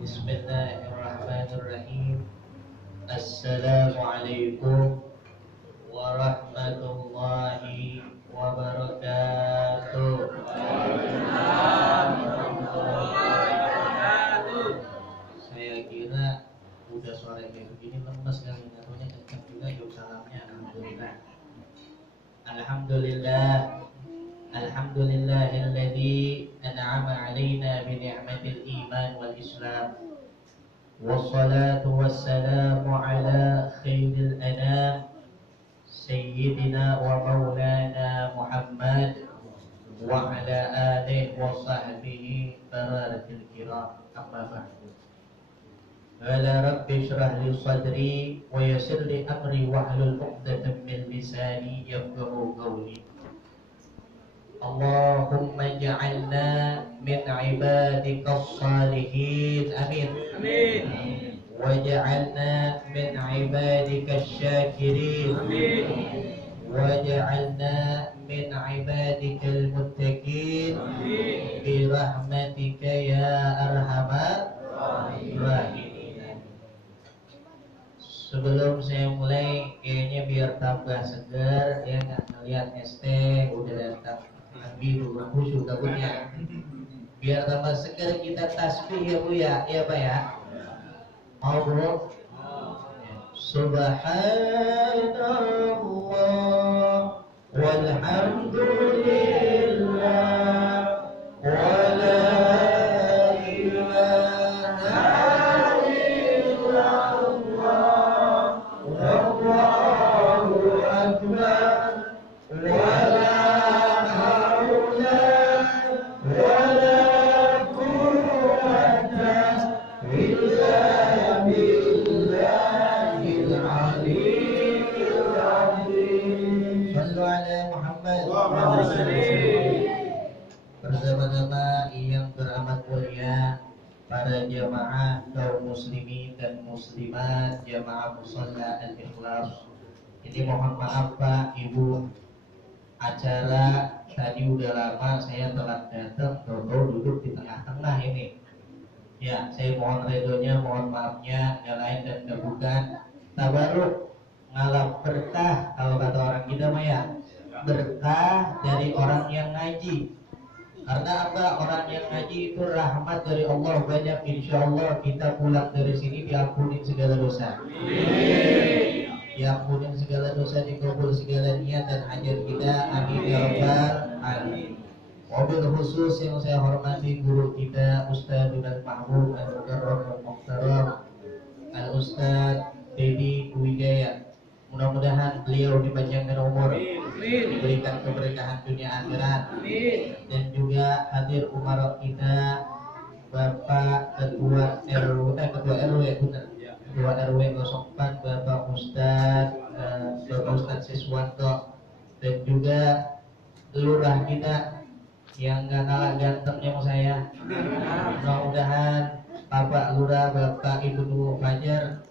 Bismillahirrahmanirrahim. Assalamualaikum warahmatullahi wabarakatuh. Saya kira udah sore kayak begini lemes kali ngatunya kenceng juga jauh salamnya. Alhamdulillah. Alhamdulillah. Alhamdulillahilladzi an'ama 'alaina bi ni'matil iman wal islam. Wassalatu wassalamu ala khairil anam sayyidina wa maulana Muhammad wa ala alihi wa sahbihi barakatil kiram. Amma ba'du. Qala rabbi shrah li sadri wa yassir li amri wahlul 'uqdatam min lisani yafqahu qawli. Allahumma ja'alna min ibadikas salihin. Amin. Amin. Waj'alna min ibadikas syakirin. Amin. Waj'alna min ibadikal muttaqin. Amin. Bi rahmatika ya arhamar rahimin. Sebelum saya mulai, kayaknya biar tambah segar, ya nggak ngeliat ST udah datang biru khusyuk takutnya. Biar tambah segar kita tasbih ya Bu ya, iya Pak ya. Mau bro? Subhanallah walhamdulillah wala ilaha illallah wallahu akbar wala bersama-sama yang teramat mulia para jamaah kaum muslimin dan muslimat jamaah musalla al-ikhlas. Ini mohon maaf Pak Ibu, acara tadi udah lama saya telat datang, tahu-tahu duduk di tengah-tengah ini. Ya, saya mohon redonya, mohon maafnya, yang lain dan gak bukan. Tabaruk ngalap berkah kalau kata orang kita mah ya, berkah dari orang yang ngaji. Karena apa? Orang yang ngaji itu rahmat dari Allah banyak. Insya Allah kita pulang dari sini diampunin segala dosa. Diampunin segala dosa, dikabul segala niat dan hajat kita. Amin ya rabbal alamin. Wabil khusus yang saya hormati guru kita Ustadzul Mahmud Al-Mukarram Al-Muhtaram Al-Ustadz Dedi Kuwijaya. Mudah-mudahan beliau dipanjangkan umur, diberikan keberkahan dunia akhirat, dan juga hadir umara kita Bapak Ketua RW, Ketua RW benar, Ketua RW 04 Bapak Ustadz Siswanto, dan juga lurah kita yang gak kalah gantengnya sama saya. Mudah-mudahan Bapak Lurah, Bapak Ibnu Fajar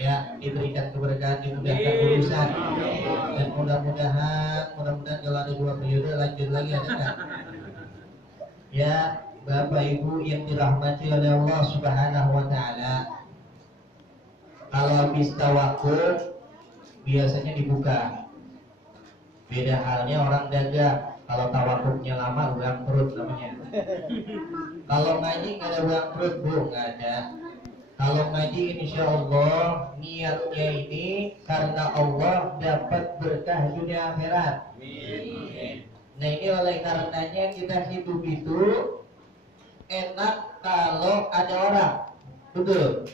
ya diberikan keberkahan, dimudahkan urusan, dan mudah-mudahan kalau ada 2 periode lanjut lagi, ada kan? Ya Bapak Ibu yang dirahmati oleh Allah Subhanahu wa taala, kalau habis tawakuf biasanya dibuka. Beda halnya orang dagang, kalau tawakufnya lama uang perut namanya. Kalau ngaji nggak ada uang perut Bu, nggak ada. Kalau ngaji insya Allah niatnya ini karena Allah dapat berkah dunia akhirat. Nah ini oleh karenanya kita hidup itu enak kalau ada orang. Betul.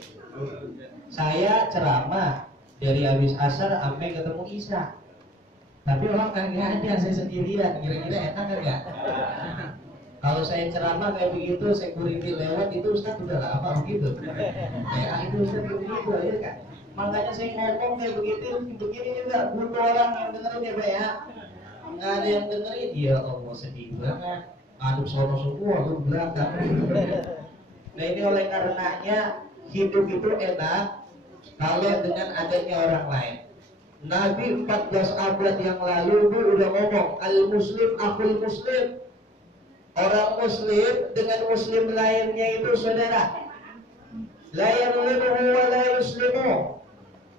Saya ceramah dari habis asar sampai ketemu isya. Tapi orang kagak ada, saya sendirian. Kira-kira enak kan ya? Kalau saya ceramah kayak begitu, security lewat itu Ustaz udah lama begitu. Kayak itu Ustaz begitu ya kan. Makanya saya ngomong kayak begitu, begini juga butuh orang yang dengerin ya Pak ya. Nggak ada yang dengerin, ya Allah sedih banget. Aduk sono semua lu belakang. Nah ini oleh karenanya hidup itu enak kalau dengan adanya orang lain. Nabi 14 abad yang lalu itu udah ngomong al-muslim akhul muslim. Orang muslim dengan muslim lainnya itu saudara. la yadhlimuhu wa la yuslimu.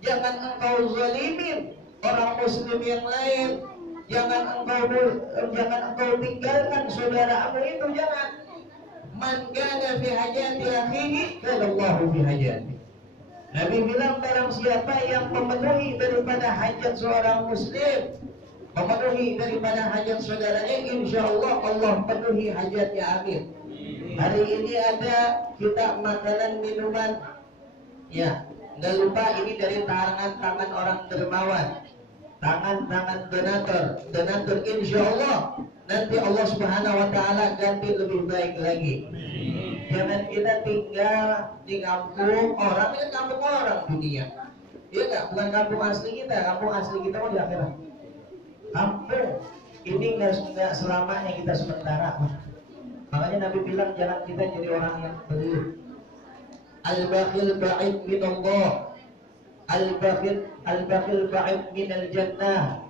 Jangan engkau zalimin orang muslim yang lain. Jangan engkau tinggalkan saudaramu itu, jangan. Man kana fi hajati akhihi kana Allahu fi hajati. Nabi bilang barang siapa yang memenuhi daripada hajat seorang muslim, memenuhi daripada hajat saudaranya, insyaallah Allah penuhi hajatnya, amin. Hari ini ada kita makanan minuman, ya, nggak lupa ini dari tangan orang dermawan, tangan donatur, insyaallah nanti Allah Subhanahu wa taala ganti lebih baik lagi. Jangan kita tinggal di kampung orang, ini kampung orang dunia. Iya enggak? Bukan kampung asli kita. Kampung asli kita mah di akhirat. Kampung ini enggak selamanya kita sementara. Makanya Nabi bilang jangan kita jadi orang yang pelit. Al-bakhil ba'id min Allah. Al-bakhil ba'id min al-jannah.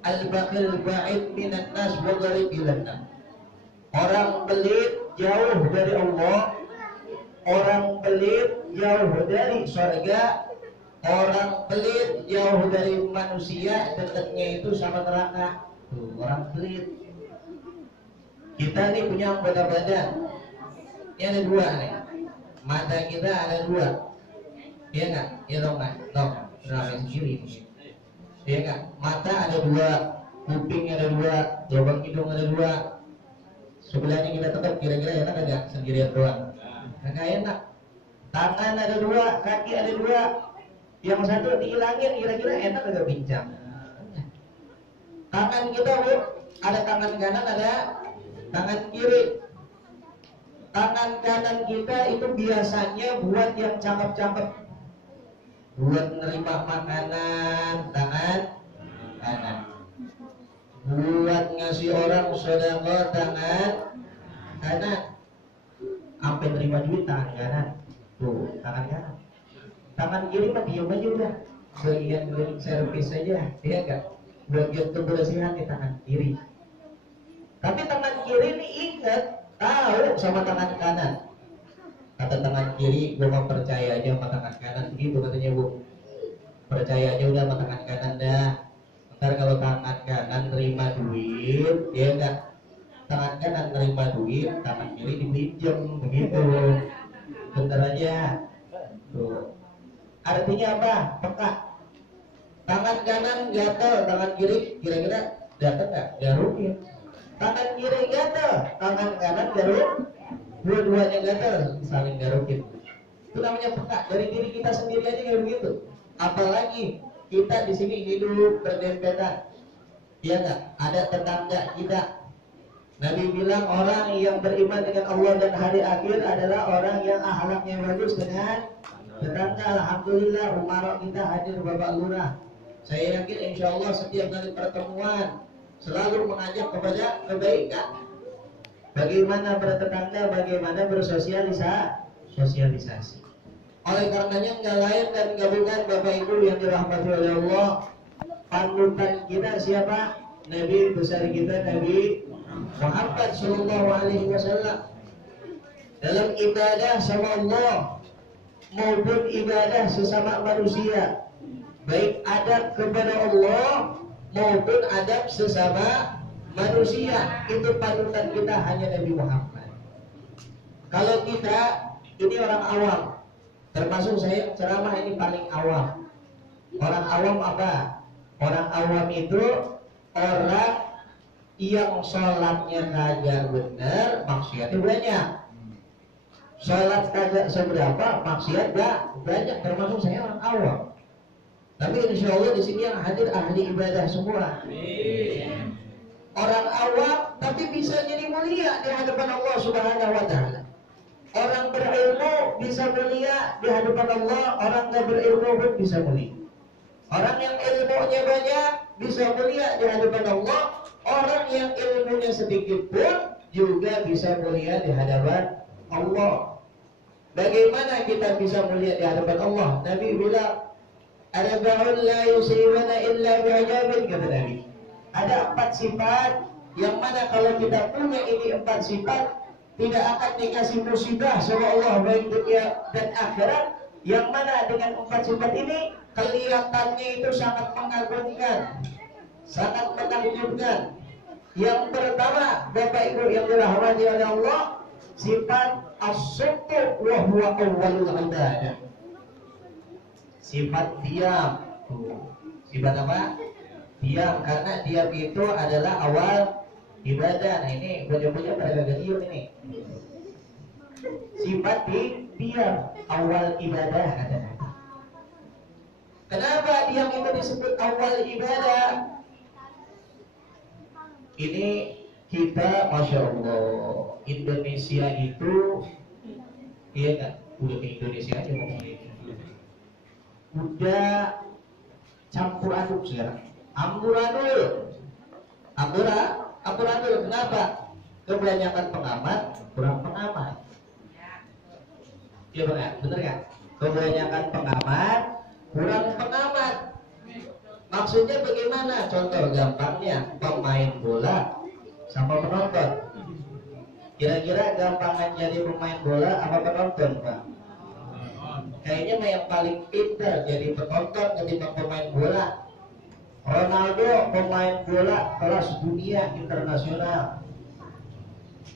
Al-bakhil ba'id min an-nas wa gharib ilan. Orang pelit jauh dari Allah, orang pelit jauh dari surga, orang pelit jauh dari manusia, dekatnya itu sama neraka. Tuh, orang pelit. Kita nih punya anggota badan, ini ada dua nih. Mata kita ada dua, iya nggak? Iya dong nggak? Dong, ramai sendiri. Iya nggak? Mata ada dua, kuping ada dua, lubang hidung ada dua. Sebelahnya kita tetap kira-kira enak agak sendirian doang. Kagak enak. Tangan ada dua, kaki ada dua. Yang satu dihilangin, kira-kira enak agak bincang. Tangan kita, Bu, ada tangan kanan, ada tangan kiri. Tangan kanan kita itu biasanya buat yang cakep-cakep, buat menerima makanan, tangan kanan. Buat ngasih orang sedekah, tangan kanan. Sampai terima duit tangan kanan. Tuh, tangan kanan. Tangan kiri mah diam aja udah. Bagian servis aja, ya enggak? Bagian kebersihan di tangan kiri. Tapi tangan kiri ini ingat, tahu sama tangan kanan. Kata tangan kiri, gua mau percaya aja sama tangan kanan. Begitu katanya, Bu. Percaya aja udah sama tangan kanan dah. Ntar kalau tangan kanan terima duit, ya enggak, tangan kanan terima duit, tangan kiri dipinjam, begitu. Bentar aja. Tuh. Artinya apa? Peka. Tangan kanan gatel, tangan kiri kira-kira gatel nggak? Garukin. Tangan kiri gatel, tangan kanan garuk, dua-duanya gatel, saling garukin. Itu namanya peka. Dari diri kita sendiri aja kayak begitu. Apalagi kita di sini hidup berdempetan, ya nggak? Ada tetangga kita. Nabi bilang orang yang beriman dengan Allah dan hari akhir adalah orang yang akhlaknya bagus dengan tetangga. Alhamdulillah, umara kita hadir Bapak Lurah. Saya yakin insya Allah setiap kali pertemuan selalu mengajak kepada kebaikan. Bagaimana bertetangga, bagaimana bersosialisasi. Oleh karenanya nggak lain dan nggak bukan Bapak Ibu yang dirahmati oleh Allah, panutan kita siapa? Nabi besar kita, Nabi Muhammad Sallallahu Alaihi Wasallam. Dalam ibadah sama Allah maupun ibadah sesama manusia, baik adab kepada Allah maupun adab sesama manusia, itu panutan kita hanya Nabi Muhammad. Kalau kita ini orang awam, termasuk saya ceramah ini paling awam. Orang awam apa? Orang awam itu orang yang sholatnya kagak bener, maksiatnya banyak. Sholat kagak seberapa, maksiat banyak. Termasuk saya orang awam. Tapi insya Allah di sini yang hadir ahli ibadah semua. Orang awam tapi bisa jadi mulia di hadapan Allah Subhanahu wa taala. Orang berilmu bisa mulia di hadapan Allah, orang nggak berilmu pun bisa mulia. Orang yang ilmunya banyak bisa mulia di hadapan Allah, orang yang ilmunya sedikit pun juga bisa mulia di hadapan Allah. Bagaimana kita bisa mulia di hadapan Allah? Nabi bilang, "Arba'un la yusibuna illa bi'ajabin," kata Nabi. Ada 4 sifat yang mana kalau kita punya ini 4 sifat, tidak akan dikasih musibah sama Allah baik dunia dan akhirat. Yang mana dengan 4 sifat ini kelihatannya itu sangat mengagumkan, sangat menakjubkan. Yang pertama, Bapak Ibu yang dirahmati oleh Allah, sifat as-suktu wa huwa awwalul ibadah. Sifat diam. Sifat apa? Diam, karena diam itu adalah awal ibadah. Nah ini bocah-bocah pada gagah diam ini. Sifat diam, awal ibadah katanya. Kenapa diam itu disebut awal ibadah? Ini kita, Masya Allah, Indonesia itu, iya kan? Udah ke Indonesia aja ngomongnya. Udah campur aduk sekarang. Amburadul. Amburadul. Kenapa? Kebanyakan pengamat, kurang pengamat. Iya bener kan? Kebanyakan pengamat, kurang pengamat. Maksudnya bagaimana? Contoh gampangnya, pemain bola sama penonton. Kira-kira gampangan jadi pemain bola apa penonton, Pak? Kayaknya yang paling pintar jadi penonton ketimbang pemain bola. Ronaldo pemain bola kelas dunia internasional.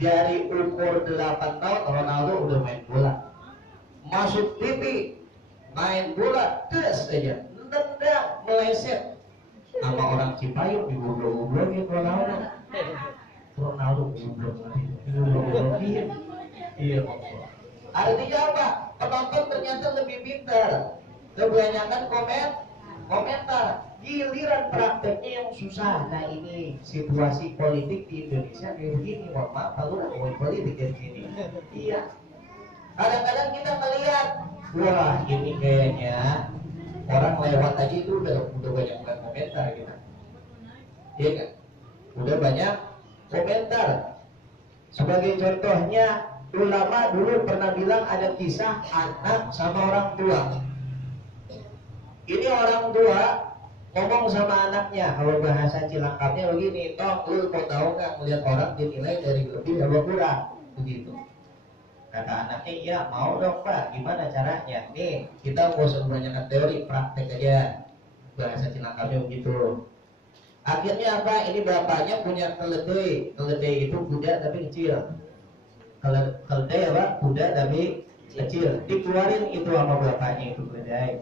Dari umur 8 tahun Ronaldo udah main bola. Masuk TV main bola terus aja, nendang meleset sama orang Cipayung digoblok-goblokin Ronaldo goblok-goblokin. Iya. Artinya apa? Penonton ternyata lebih pintar. Kebanyakan komentar. Giliran prakteknya yang susah. Nah ini situasi politik di Indonesia kayak begini. Mohon maaf kalau ngomongin politik kayak begini. Iya. Kadang-kadang kita melihat, wah ini kayaknya orang lewat aja itu udah banyak komentar kita. Iya kan? Udah banyak komentar. Sebagai contohnya, ulama dulu pernah bilang ada kisah anak sama orang tua. Ini orang tua ngomong sama anaknya, kalau bahasa Cilangkapnya begini, toh lu mau tahu nggak melihat orang dinilai dari lebih atau kurang, begitu. Kata anaknya, iya mau dong Pak, gimana caranya? Nih kita nggak usah kebanyakan teori, praktek aja. Bahasa Cilangkapnya begitu. Akhirnya apa? Ini bapaknya punya keledai. Keledai itu kuda tapi kecil. Keledai apa? Kuda tapi kecil. Dikeluarin itu sama bapaknya itu keledai.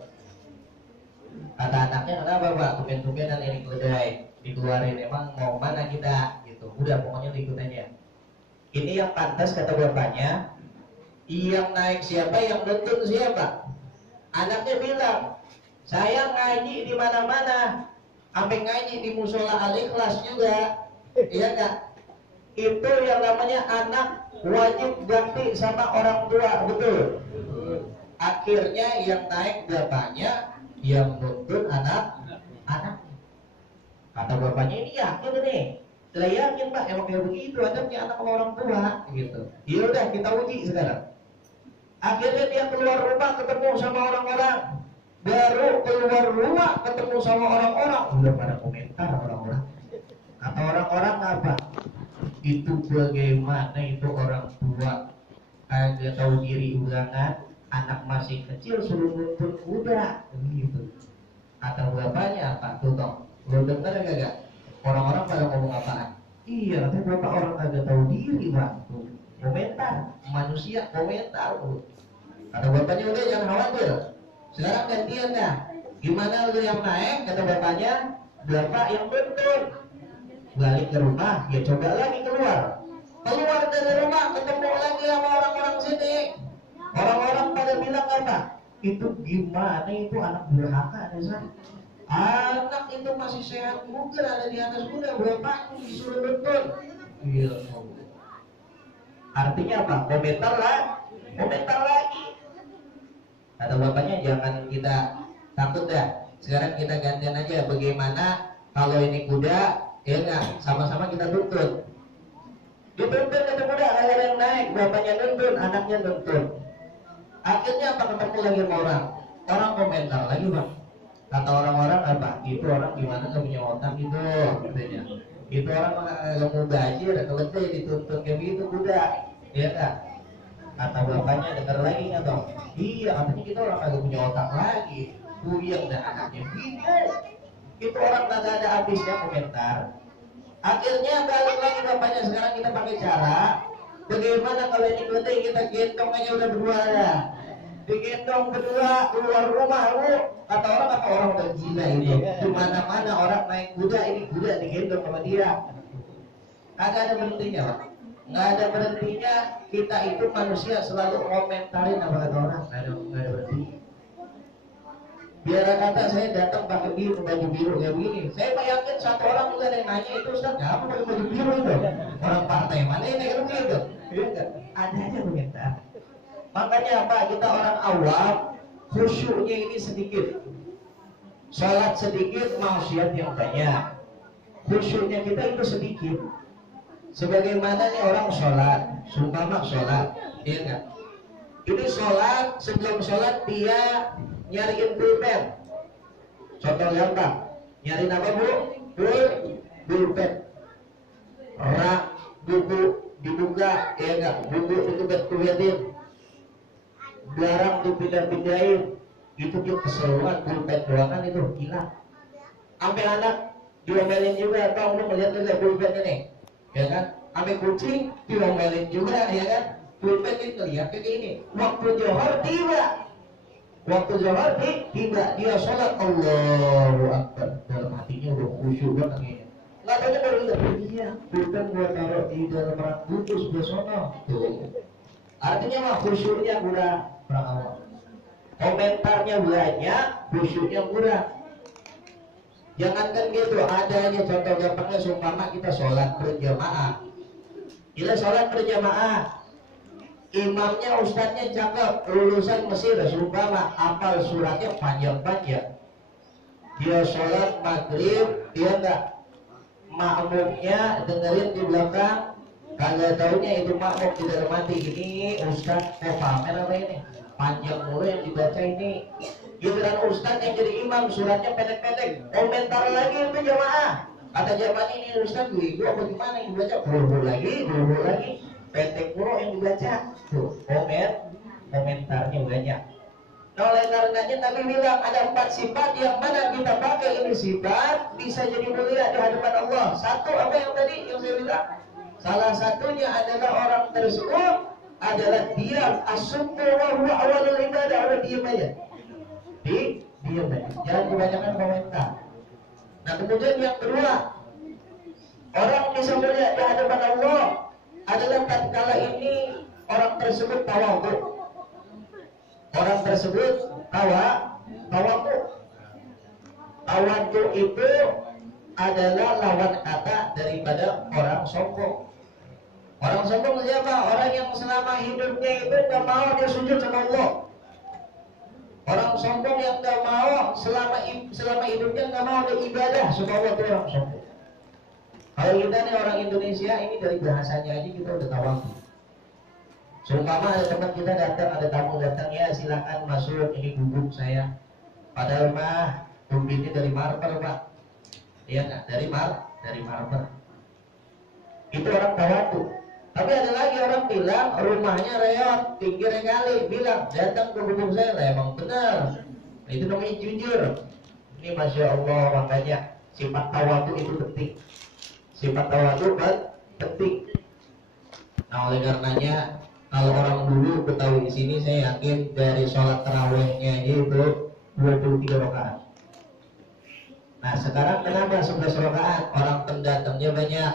Kata anaknya, kenapa Pak? Tumben-tumbenan ini keledai dikeluarin. Emang mau mana kita? Gitu. Udah pokoknya ikut aja. Ini yang pantas kata bapaknya. Yang naik siapa? Yang nuntun siapa? Anaknya bilang, saya ngaji di mana-mana. Sampai ngaji di musola Al-Ikhlas juga, iya nggak? Itu yang namanya anak wajib bakti sama orang tua, betul? Akhirnya yang naik bapaknya, yang nuntun anak. Kata bapaknya, ini yakin nih? Saya yakin Pak, emang kayak begitu adabnya anak sama orang tua, gitu. Ya udah kita uji sekarang. Akhirnya dia keluar rumah ketemu sama orang-orang. Baru keluar rumah ketemu sama orang-orang, udah pada komentar orang-orang. Kata orang-orang apa? Itu bagaimana itu orang tua kagak tahu diri ulangan, anak masih kecil suruh nuntun kuda, gitu. Kata bapaknya apa? Tuh toh, lo denger gak? Orang-orang pada ngomong apaan? Iya, tapi bapak orang kagak tahu diri Pak. Tuh, komentar, manusia komentar. Kata bapaknya udah jangan khawatir. Sekarang gantian dah. Gimana lu yang naik? Kata bapaknya, bapak yang nuntun. Balik ke rumah, ya coba lagi keluar. Keluar dari rumah, ketemu lagi sama orang-orang sini. Orang-orang pada bilang apa? Itu gimana itu anak durhaka dasar. Anak itu masih sehat bugar ada di atas kuda, bapaknya disuruh nuntun. Iya. Artinya apa? Komentar lagi. Kata bapaknya jangan kita takut dah. Sekarang kita gantian aja. Bagaimana kalau ini kuda, ya enggak, sama-sama kita tuntun. Dituntun kata kuda, ada yang naik, bapaknya nuntun, anaknya nuntun. Akhirnya apa? Ketemu lagi sama orang. Orang komentar lagi Bang. Kata orang-orang apa? Itu orang gimana gak punya otak gitu, katanya. Itu orang gak mau gaji, ada keledai dituntun kayak begitu kuda. Iya enggak? Kata bapaknya dengar lagi nggak toh? Iya, katanya kita orang kagak punya otak lagi. Puyeng dan anaknya bingung. Itu orang kagak ada habisnya komentar. Akhirnya balik lagi bapaknya, sekarang kita pakai cara bagaimana kalau ini penting kita gendong aja udah berdua ya. Digendong berdua keluar rumah lu, kata orang udah gila ini. Di mana-mana orang naik kuda, ini kuda digendong sama dia. Kagak ada berhentinya, Pak. Nggak ada berhentinya. Kita itu manusia selalu komentarin apa kata orang. Nggak ada berhenti. Biar kata saya datang pakai baju biru kayak begini, saya yakin satu orang juga ada yang nanya, itu Ustaz apa pakai baju biru itu? Orang partai mana ini kan begitu? Ada aja komentar. Makanya apa? Kita orang awam, khusyuknya ini sedikit. Salat sedikit, maksiat yang banyak. Khusyuknya kita itu sedikit. Sebagaimana nih orang sholat, sumpama sholat, iya nggak? Ini sholat, sebelum sholat dia nyariin pulpen. Contoh gampang, nyariin apa bu? Pulpen. Rak, buku dibuka, iya nggak? Buku dikebet-kebetin, barang dipindah-pindahin, itu dia keseruan, pulpen doangan itu hilang. Sampai anak diomelin juga, tau lu melihat juga pulpen ini. Ya kan, sampai kucing diomelin juga, ya kan, pulpen ini lihat kayak gini. Waktu Johor tiba dia sholat, Allahu Akbar, dalam hatinya udah khusyuk banget kayaknya. Nggak tanya baru udah iya, pulpen gua taruh di dalam rak buku sebelah sono. Tuh, artinya mah khusyuknya kurang awal. Komentarnya banyak, khusyuknya kurang. Jangankan gitu, ada aja contoh gampangnya, seumpama kita sholat berjamaah. Kita sholat berjamaah, imamnya ustadznya cakep, lulusan Mesir, seumpama apal suratnya panjang-panjang. Dia sholat maghrib, dia enggak, makmumnya dengerin di belakang, kagak taunya itu makmum di dalam hati, ini ustadz pamer apa ini? Panjang mulu yang dibaca ini. Giliran ustadz yang jadi imam, suratnya pendek-pendek, komentar lagi itu jamaah. Kata jamaah ini ustadz gue apa gimana yang dibaca? Buru lagi, pendek mulu yang dibaca. Tuh, komentarnya banyak. Nah, oleh karenanya Nabi bilang ada 4 sifat yang mana kita pakai ini sifat bisa jadi mulia di hadapan Allah. Satu apa yang tadi yang saya bilang? Salah satunya adalah orang tersebut adalah diam, as-sukmu wa huwa awalul ibadah, orang diam aja. Diam aja, jangan kebanyakan komentar. Nah, kemudian yang kedua, orang bisa mulia di hadapan Allah adalah tatkala ini orang tersebut tawadhu. Orang tersebut tawadhu. Tawadhu itu adalah lawan kata daripada orang sombong. Orang sombong siapa? Orang yang selama hidupnya itu gak mau dia sujud sama Allah. Orang sombong yang gak mau selama hidupnya gak mau dia ibadah sama Allah, itu orang sombong. Kalau kita nih orang Indonesia, ini dari bahasanya aja kita udah tahu. Seumpama ada teman kita datang, ada tamu datang, ya silakan masuk, ini gubuk saya. Padahal mah tumbinnya dari marmer pak. Iya nggak? Dari marmer. Itu orang tawadhu. Tapi ada lagi orang bilang rumahnya reot, pinggirnya kali, bilang datang ke gubuk saya lah, emang benar. Itu namanya jujur. Ini masya Allah, makanya sifat tawadhu itu penting. Sifat tawadhu penting. Nah, oleh karenanya kalau orang dulu ketahui di sini, saya yakin dari sholat tarawihnya itu 23 rakaat. Nah, sekarang kenapa 11 rakaat? Orang pendatangnya banyak.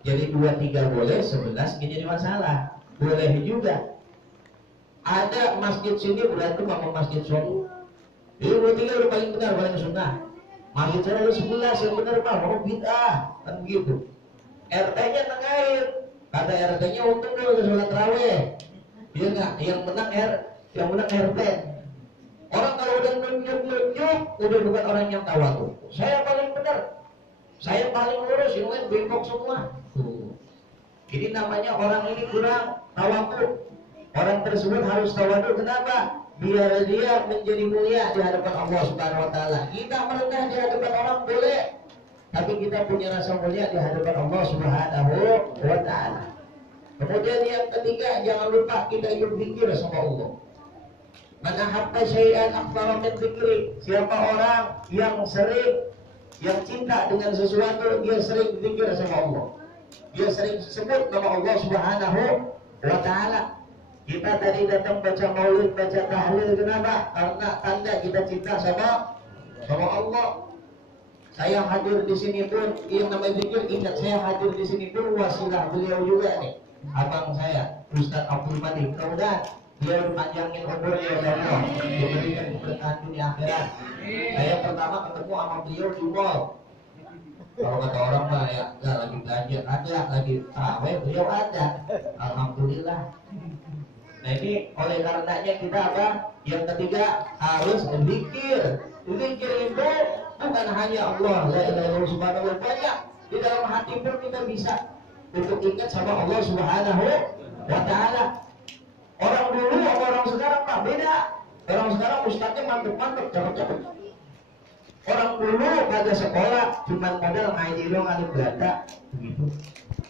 Jadi 2-3 boleh, 11 nggak jadi masalah. Boleh juga. Ada masjid sini berarti sama masjid suatu. Ini 2-3 udah paling benar, paling sunnah. Masjid saya 11 yang benar pak, mau bid'ah kan begitu. RT-nya tengahin. Kata RT-nya untung dulu ke sholat tarawih. Dia nggak, yang menang RT. Orang kalau udah nunjuk, udah bukan orang yang tawadhu. Saya paling benar, saya paling lurus, yang lain bengkok semua. Ini namanya orang ini kurang tawadhu. Orang tersebut harus tawadhu. Kenapa? Biar dia menjadi mulia di hadapan Allah Subhanahu Wa Taala. Kita merendah di hadapan orang boleh, tapi kita punya rasa mulia di hadapan Allah Subhanahu Wa Taala. Kemudian yang ketiga, jangan lupa kita ikut zikir sama Allah. Man ahabba syai'an aktsara min dzikri. Siapa orang yang cinta dengan sesuatu, dia sering zikir sama Allah. Dia sering sebut nama Allah Subhanahu wa taala. Kita tadi datang baca maulid, baca tahlil, kenapa? Karena tanda kita cinta sama Allah. Saya hadir di sini pun, yang namanya zikir, ingat saya hadir di sini pun wasilah beliau juga nih. Abang saya, Ustaz Abdul Malik. Mudah-mudahan dia panjangin umurnya ya Allah, diberikan keberkahan dunia akhirat. Saya pertama ketemu sama beliau di mall. Kalau kata orang mah ya, nggak lagi belanja, ada lagi tarawih, beliau ada. Alhamdulillah. Nah ini oleh karenanya kita apa? Yang ketiga harus berzikir. Zikir itu bukan hanya Allah, la ilaha illallah subhanahu wa ta'ala. Di dalam hati pun kita bisa untuk ingat sama Allah Subhanahu wa ta'ala. Orang dulu sama orang sekarang pak beda. Orang sekarang ustadznya mantep-mantep, cepet-cepet. Orang dulu pada sekolah cuman modal ngaji dong, alif belanda begitu.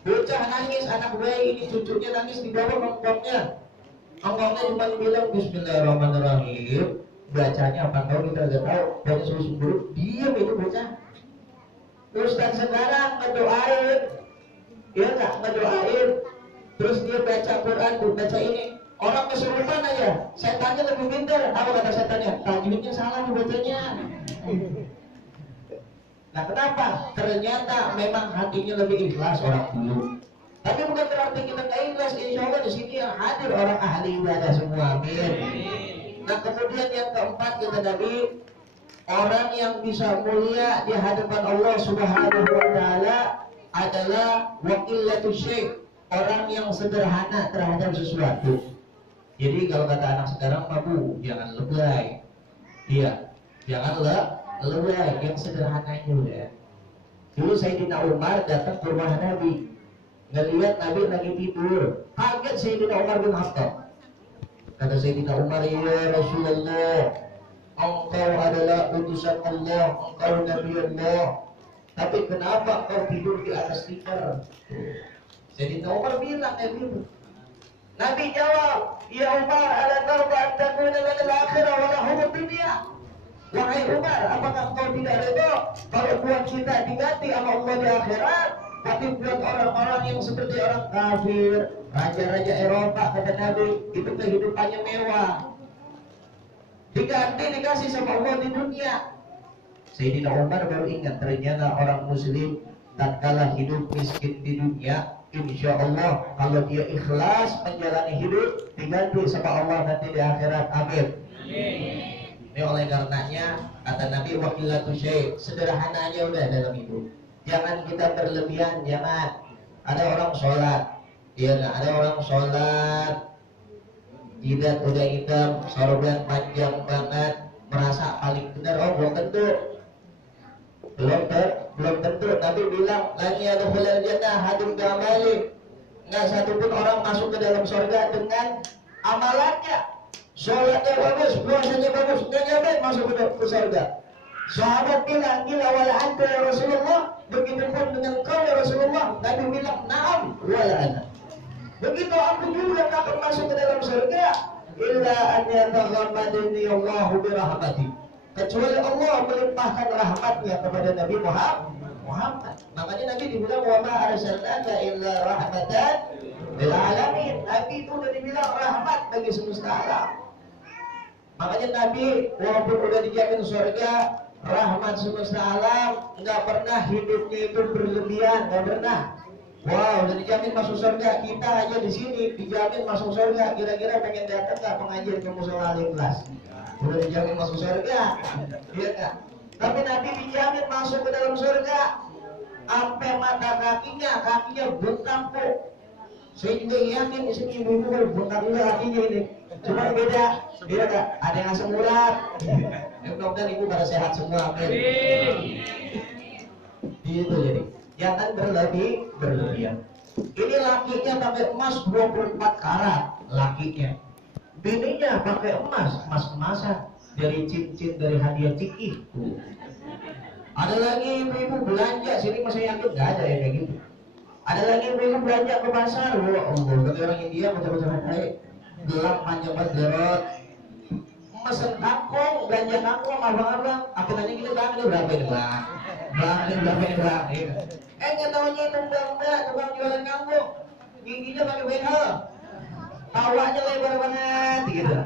Bocah nangis, anak bayi ini cucunya nangis di bawah ngongkongnya. Ngongkongnya cuma bilang Bismillahirrahmanirrahim. Bacanya apa tahu, kita udah tahu. Dari suruh diam itu bocah. Ustadz sekarang ngedoain, ya nggak ngedoain. Terus dia baca Quran, baca ini. Orang kesurupan aja, setannya lebih pintar. Apa kata setannya? Tajwidnya salah dibacanya. Nah kenapa? Ternyata memang hatinya lebih ikhlas orang dulu. Tapi bukan berarti kita nggak ikhlas. Insya Allah di sini yang hadir orang ahli ibadah semua. Amin. Nah kemudian yang keempat kata Nabi, orang yang bisa mulia di hadapan Allah Subhanahu wa ta'ala adalah waqillatus syai', orang yang sederhana terhadap sesuatu. Jadi kalau kata anak sekarang, Bu, jangan lebay. Iya, jangan lebay, yang sederhananya udah. Dulu Sayyidina Umar datang ke rumah Nabi, ngelihat Nabi lagi tidur. Kaget Sayyidina Umar bin Khattab. Kata Sayyidina Umar, ya Rasulullah, engkau adalah utusan Allah, engkau Nabi Allah. Tapi kenapa engkau tidur di atas tikar? Sayyidina Umar bilang gitu. Nabi jawab, ya Umar, ala tarda an takuna lana al-akhirah wa lahum ad-dunya. Wahai Umar, apakah engkau tidak reda kalau buat kita diganti sama Allah di akhirat, tapi buat orang-orang yang seperti orang kafir, raja-raja Eropa, kata Nabi, itu kehidupannya mewah, diganti dikasih sama Allah di dunia. Sayyidina Umar baru ingat ternyata orang muslim tatkala hidup miskin di dunia, insya Allah kalau dia ikhlas menjalani hidup diganti sama Allah nanti di akhirat. Amin. Ini oleh karenanya kata Nabi waqillatus syai', sederhana aja udah dalam hidup. Jangan kita berlebihan, jangan. Ada orang sholat, dia nggak ada orang sholat, jidat udah hitam, sorban panjang banget, merasa paling benar. Oh belum tentu. Belum tentu. Nabi bilang lan yadkhulul jannah hadum gamali. Enggak satupun orang masuk ke dalam surga dengan amalannya. Sholatnya bagus, puasanya bagus, enggak jamin masuk ke surga. Sahabat bilang, gila wala anta ya Rasulullah. Begitupun dengan kau ya Rasulullah. Nabi bilang, na'am wala ana. Begitu aku juga tak akan masuk ke dalam surga. Illa an yataghammadani Allahu birahmati. Kecuali Allah melimpahkan rahmatnya kepada Nabi Muhammad. Makanya Nabi dibilang wa ma arsalnaka illa rahmatan lil alamin. Nabi itu udah dibilang rahmat bagi semesta alam. Makanya Nabi walaupun udah dijamin surga, rahmat semesta alam, nggak pernah hidupnya itu berlebihan, nggak pernah. Wow, udah dijamin masuk surga. Kita aja di sini dijamin masuk surga. Kira-kira pengen datang nggak pengajian ke Musola Al-Ikhlas? Udah dijamin masuk surga, iya kan? Tapi Nabi dijamin masuk ke dalam surga, sampai mata kakinya bengkak kok. Saya juga yakin di sini ibu-ibu kalau bengkak juga kakinya ini. Cuma beda, iya kan? Ada yang asam urat. Mudah-mudahan ibu pada sehat semua, amin. Itu jadi, jangan berlebihan. Ini lakinya pakai emas 24 karat, lakinya. Bininya pakai emas emasan dari cincin, dari hadiah ciki. Ada lagi ibu-ibu belanja sini, masih yakin nggak ada yang kayak gitu. Ada lagi yang belanja ke pasar, Allah, kata orang India macam-macam kayak gelap panjang banget, mesen kangkung, belanja kangkung abang-abang. Aku tanya gitu, bang ini berapa ini bang? Bang ini berapa ini bang? Nggak taunya itu tukang jualan kangkung, giginya pakai behel, tawanya lebar banget gitu.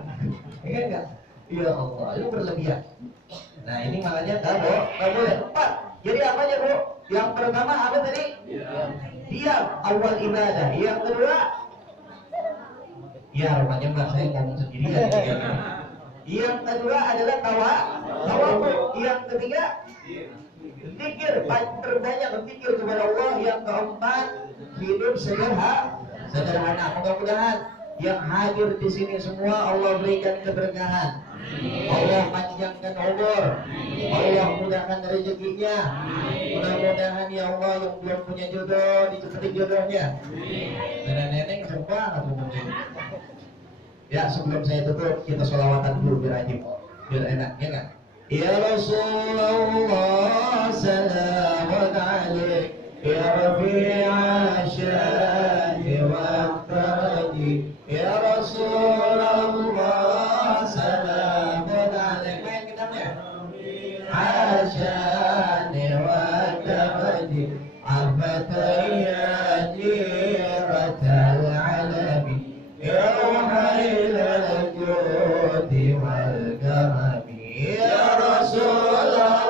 Iya enggak? Ya Allah, itu berlebihan. Nah ini makanya nggak boleh. 4. Jadi apa aja bu? Yang pertama apa tadi? Diam. Awal ibadah. Yang kedua, ya rupanya mbak saya ngomong sendirian. Yang kedua adalah tawabu. Yang ketiga, zikir, perbanyak berzikir kepada Allah. Yang keempat, hidup sederhana. Mudah-mudahan yang hadir di sini semua Allah berikan keberkahan, Allah panjangkan umur, Allah mudahkan rezekinya. Mudah-mudahan ya Allah yang belum punya jodoh dicepetin jodohnya. Nenek-nenek semua atau mungkin. Ya sebelum saya tutup kita sholawatan dulu biar ajib, biar enak ya kan? Ya Rasulullah salamun alaik ya Rafi'a syani wa farji ya Rasulullah salamun alaik. Main kita ya. Asyani wa farji afataya jiratal alami ya hailal judi wal karami ya Rasulullah.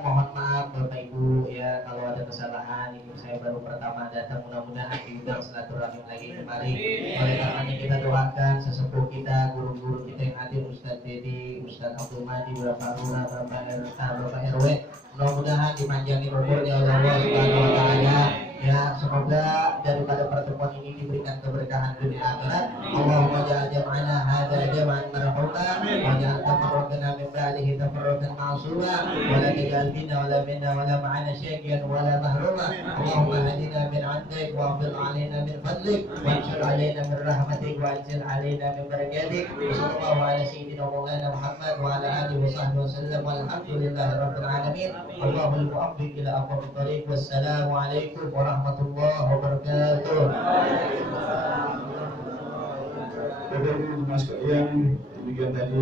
mohon maaf Bapak Ibu ya kalau ada kesalahan. Ini saya baru pertama datang, mudah-mudahan diundang silaturahim lagi kembali. Oleh karenanya kita doakan sesepuh kita, guru-guru kita yang hadir, Ustadz Dedi, Ustadz Abdul Madi, Bapak Lurah, Bapak RW, mudah-mudahan dipanjangin umurnya oleh Allah Subhanahu wa taala. Ya, semoga daripada pertemuan ini diberikan keberkahan dunia akhirat. Allahumma ja'al jam'ana hadza jam'an marhuqa wa ja'al tafarraqana min ba'dihi tafarraqan ma'suma wa la taj'al fina wa la minna wa la ma'ana syaqiyyan wa la mahruma. Allahumma hadina min 'indik wa afdil 'alaina min fadlik wa anshur 'alaina min rahmatik wa anzil 'alaina min barakatik. Sallallahu ala sayyidina Maulana Muhammad wa ala alihi wa sahbihi wasallam walhamdulillahi rabbil alamin. Allahul muwaffiq ila aqwamit thariq. Wassalamu alaikum warahmatullahi wabarakatuh. Bapak Ibu sekalian, demikian tadi